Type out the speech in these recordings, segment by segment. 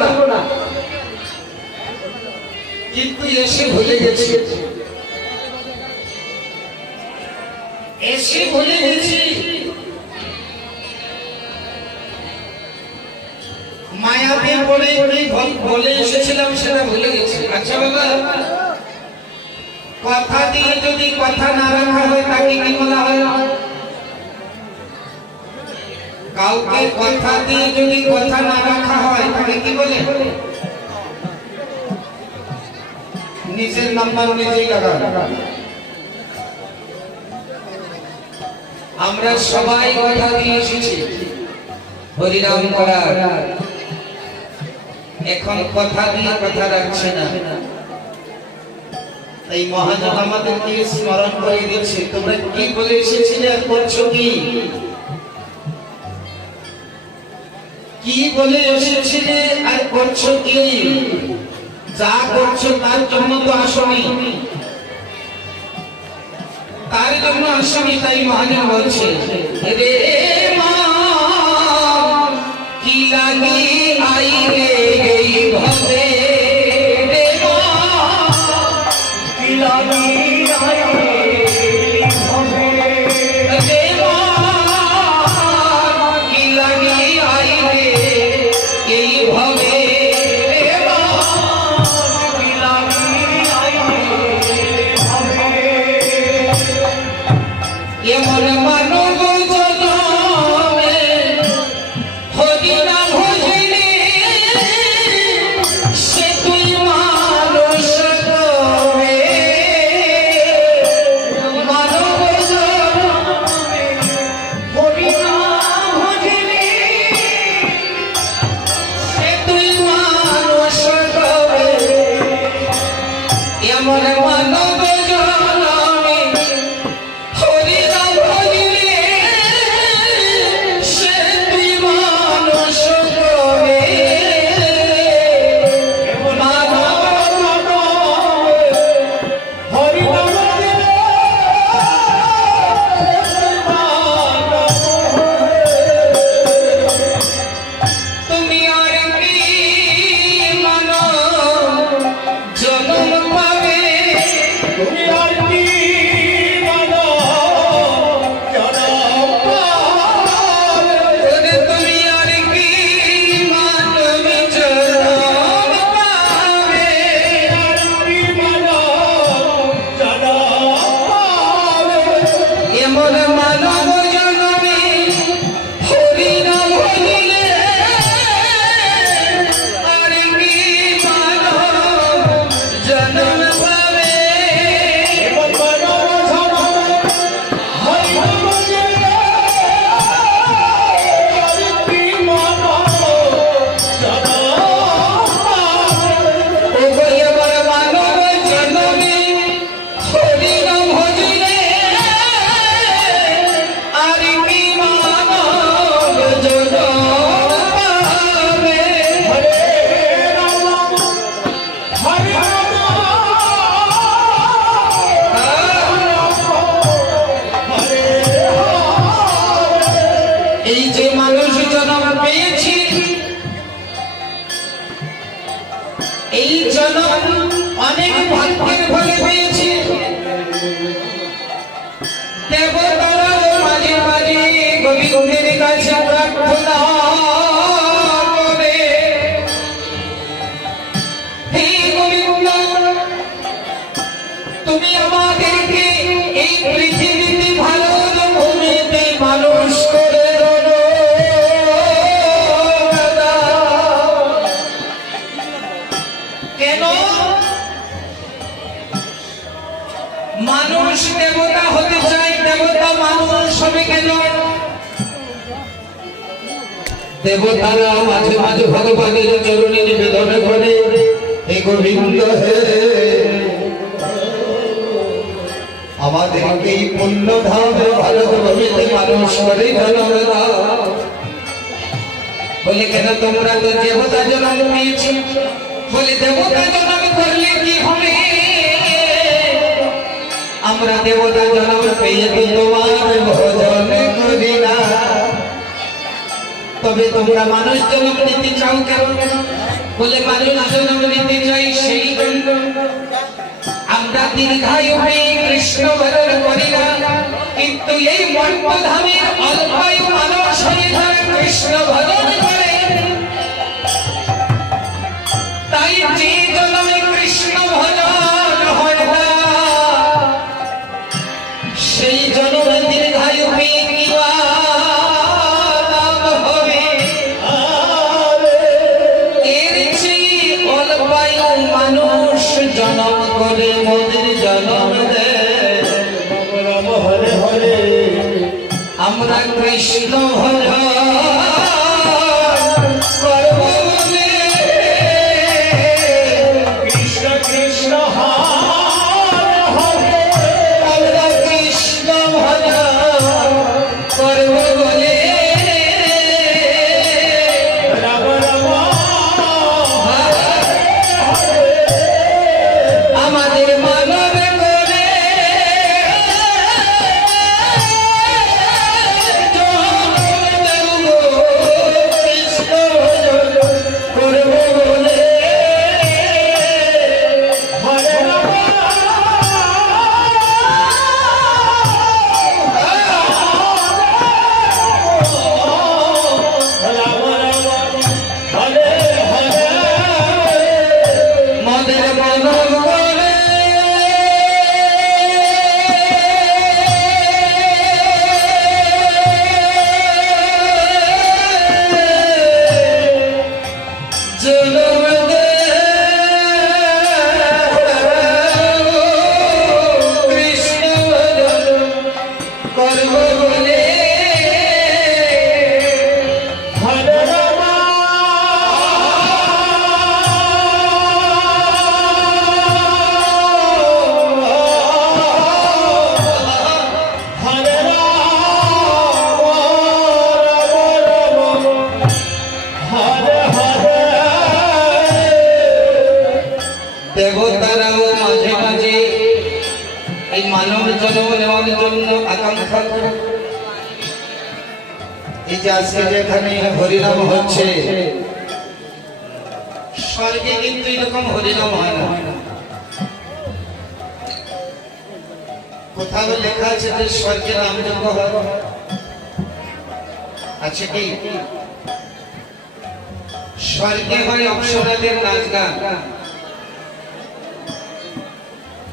পারবো না, কিন্তু এসে ভুলে গেছি, এসে ভুলে গেছি মায়াবী বলে এসেছিলাম সেটা ভুলে গেছি। আচ্ছা বাবা, কথা দিয়ে যদি কথা না রাখা হয় তাকে কি বলা হয়? কাউকে কথা দিয়ে যদি কথা না রাখা হয় তাকে কি বলে? নিজের নাম্বার নিজেই লাগা। আমরা সবাই কথা দিয়ে এসেছি হরিনাম করার, এখন কথা দিয়ে কথা রাখছে না। তাই মহাজন আমাদেরকে স্মরণ করে দিচ্ছে, তোমরা কি বলে এসেছিলে আর করছো কি? কি বলে এসেছিলে আর করছো কি? যা করছো তার জন্য তো আসনি, তার জন্য আসনি। তাই মহাজন বলছে, রে মা কি লাগি আই রে এই ভাবে, রে মা কি লাগি আই রে এই ভাবে, রে মা কি লাগি আই রে এই ভাবে, রে মা কি লাগি আই রে এই ভাবে। এমন মানব জনমে হরি নাম ভজিলে সে তুই মানুষ হবে। মানব জনমে হরি নাম ভজিলে সে তুই মানুষ হবে। এমন মানব জনমে হরি নাম ভজিলে সে তুই মানুষ হবে। মানব জনমে হরি নাম ভজিলে তুমি আর কি মানো জনম পাবে, তুমি আর কি মানো জনম পাবে, তুমি আর কি মানব জনম পাবে, আর কি মানো জনম পাবে। এমন মানব জনমে হরি নাম ভজিলে আর কি মানব জনম পাবে। এমন মানব জনমে হরি নাম ভজিলে আর কি মানব জনম পাবে। ওগো এবার মানব জনমে হরি নাম ভজিলে আর কি মানব জনম পাবে। হরে রাম হরে রাম হরে রাম। এই যে মানুষ জন্ম পেয়েছি, এই জন্ম অনেক ভাগ্যের ফলে পেয়েছি। দেবতারাও মাঝে মাঝে গোবিন্দের কাছে প্রার্থনা করে, হে গোবিন্দ তুমি আমাদেরকে এই পৃথিবীতে ভালো ভূমিতে মানুষ করে দাও। কেন মানুষ দেবতা হতে চায়? দেবতা মানুষ হবে কেন? দেবতারা মাঝে মাঝে ভগবানের চরণে নিবেদন করে, হে গোবিন্দ হে আমাদেরকে এই পুণ্য ধামে ভালো ভূমিতে মানুষ করে দাও। বলে কেন তোমরা তো দেবতা জন্ম নিয়েছি? বলে দেবতা জন্ম করলে কি হবে? আমরা দেবতা জন্ম পেয়ে তোমার ভজন করি না, তবে তোমরা মানুষ জন্ম নিতে চাও কেন? বলে মানুষ জন্ম নিতে চাই, সেই জন্য আমরা দীর্ঘায়ু হয়ে কৃষ্ণ ভজন করি না, কিন্তু এই মর্মধামের অল্পায়ু মানুষ হয়ে যারা কৃষ্ণ ভজন করে, তাই যে জন্মে কৃষ্ণ ভজন হয় না, সেই জন্মে দীর্ঘায়ু হয়ে কি লাভ হবে? এর চেয়ে অল্পায়ু মানুষ জন্ম করে মোদের জন্ম দেয়। হরে হরে আমরা কৃষ্ণ ভজন করব বলে, কৃষ্ণ কৃষ্ণ হরে হরে আমরা কৃষ্ণ ভজন করব বলে, রাম রাম আমাদের মানব করে কৃষ্ণ ভজন করব বলে, হরে রাম মদের মানব করে জন্ম কৃষ্ণ ভজন করব বলে, হরে রাম হরে হরে হরে। দেবতারাও মাঝে মাঝে এই মানব জন্ম নেওয়ার জন্য আকাঙ্ক্ষা করে। এই যে আজকে যেখানে হরিনাম হচ্ছে, স্বর্গে কিন্তু এরকম হরিনাম হয় না। কোথাও লেখা আছে যে স্বর্গে নামযজ্ঞ হয়, আছে কি? স্বর্গে হয় অপ্সরাদের নাচ গান,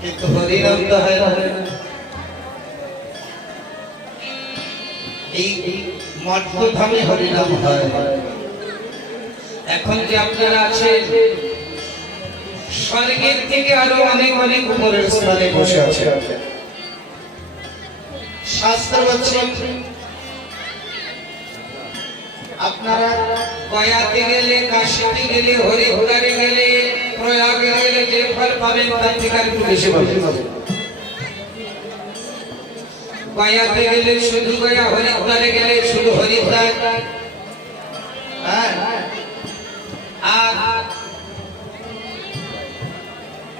কিন্তু হরিনাম তো হয় না। এই মর্মধামে হরিনাম হয়। এখন যে আপনারা আছেন, স্বর্গের থেকে আরো অনেক অনেক উপরের স্থানে বসে আছে। শাস্ত্র বলছে আপনারা গয়াতে গেলে, কাশীতে গেলে, হরিদ্বারে গেলে, প্রয়াগে গেলে যে ফল পাবেন তার থেকে একটু বেশি পাবেন। গয়াতে গেলে শুধু গয়া, হরিদ্বারে গেলে শুধু হরিদ্বার। আর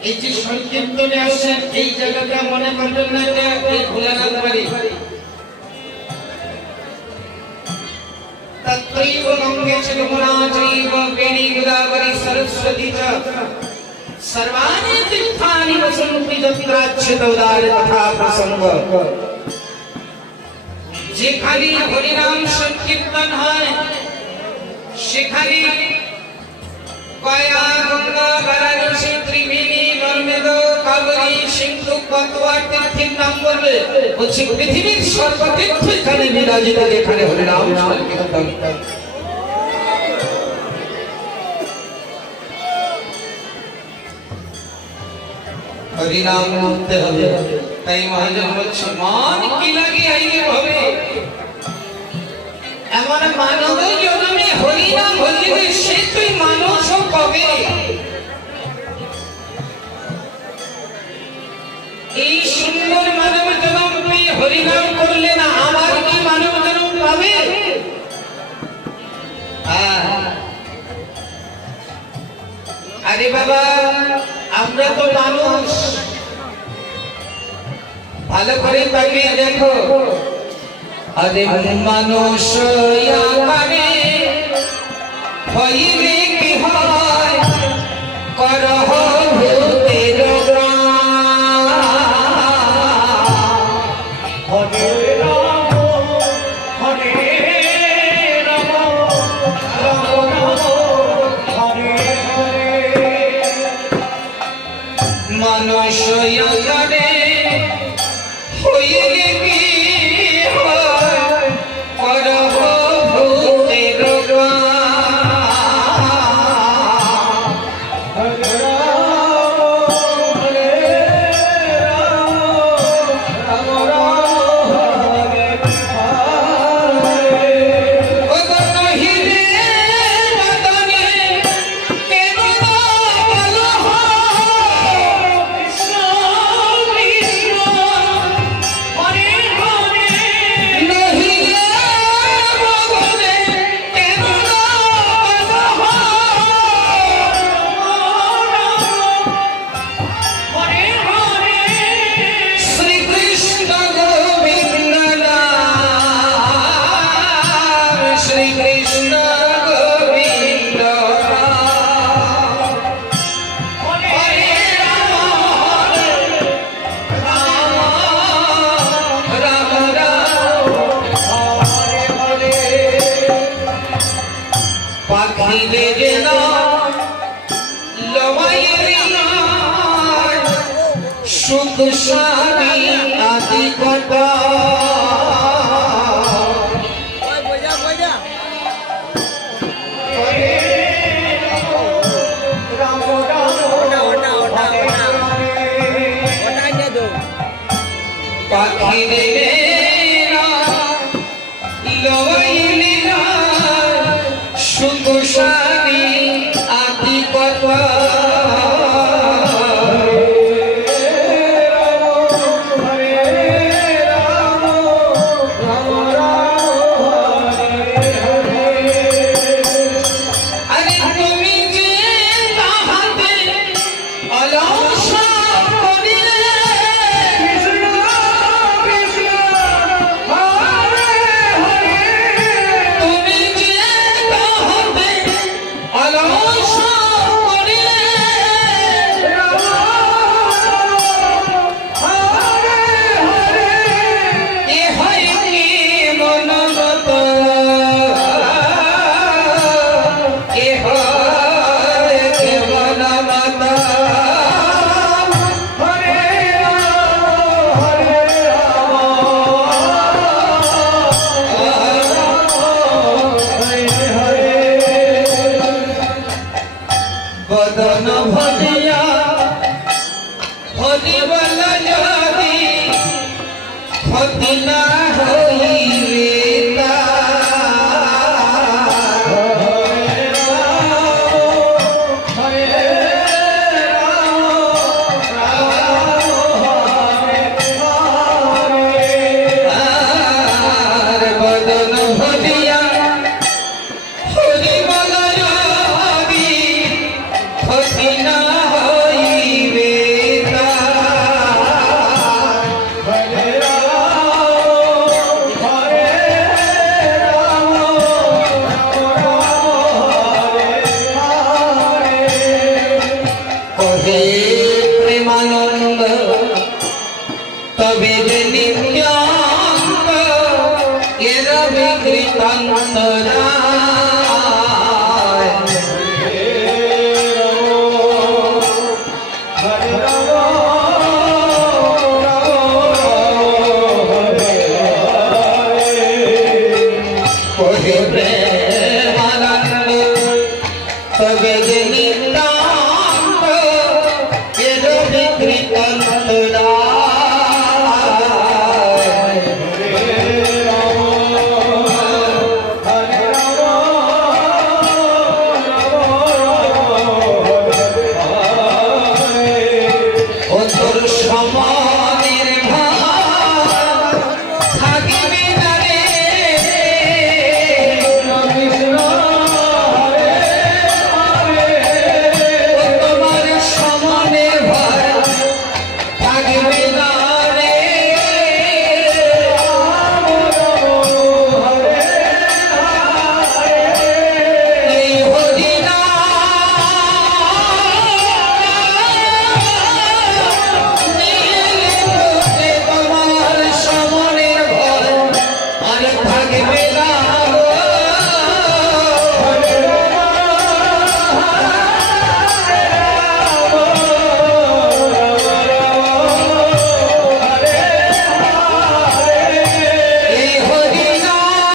এই যে সংকীর্তনে আসেন, এই জায়গাটা মনে করবেন না যে ভোলানাথ বাড়ি। तत्रैव गंगे च यमुना चैव वेणी गोदावरी सरस्वती च सर्वाणि तीर्थानि वसन्ति तत्राच्युतोदार तथा प्रसंग। যেখানে হরিনাম সংকীর্তন হয়, সেখানে গয়া, গঙ্গা, বারাণসী, ত্রিবেণী, নর্মদা, কাবেরী, সিন্ধু, পদ্মা তীর্থের নাম বলবে। বলছি পৃথিবীর সর্বতীর্থ এখানে বিরাজিত, যেখানে হরিনাম সংকীর্তন। হরিনাম বলতে হবে। তাই মহাজন বলছে মান কি লাগে আইলে হবে, এমন মানব জন্মে হরিনাম বলিবে, সে তুই মানুষ কবে। এই সুন্দর মানব জন্ম পেয়ে হরিনাম করলে না আমার কি মানব জন্ম পাবে? আরে বাবা, আমরা তো মানুষ, ভালো করে তাকিয়ে দেখো। আরে মানুষ আকারে হইলে কি হয়, করহ ভূতের হরে রাম হরে রাম রাম রাম হরে হরে মনুষ্যয়নে হইলে কি হয় করহ ভূতের হরে রাম হরে রাম রাম রাম হরে হরে নহিলে বদনে কেন বলহ কৃষ্ণ কৃষ্ণ হরে হরে নহিলে বদনে কেন বলহ হরে হরে শ্রীকৃষ্ণ গোবিন্দ নাম শ্রীকৃষ্ণ গোবিন্দ হরে রাম রাম হরে হরে পাখিদের সুখ সারি আদি কথা রাম রাম হরে হরে পাখিদের সুখ সারি আদি কথা আরে তুমি যে তাহাতে অলংসা করিলে তুমি যে তাহাতে অলংসা করিলে এ হয় কি মনমত এ হয় কি মনমত বদন ভজিয়া হরিবল যদি ক্ষতি না হইলে তার বদন ভজিয়া হরিবল যদি ক্ষতি না হইবে কহে প্রেমানন্দ তবে যে নিত্যান্ত এর বিকৃতান্তরা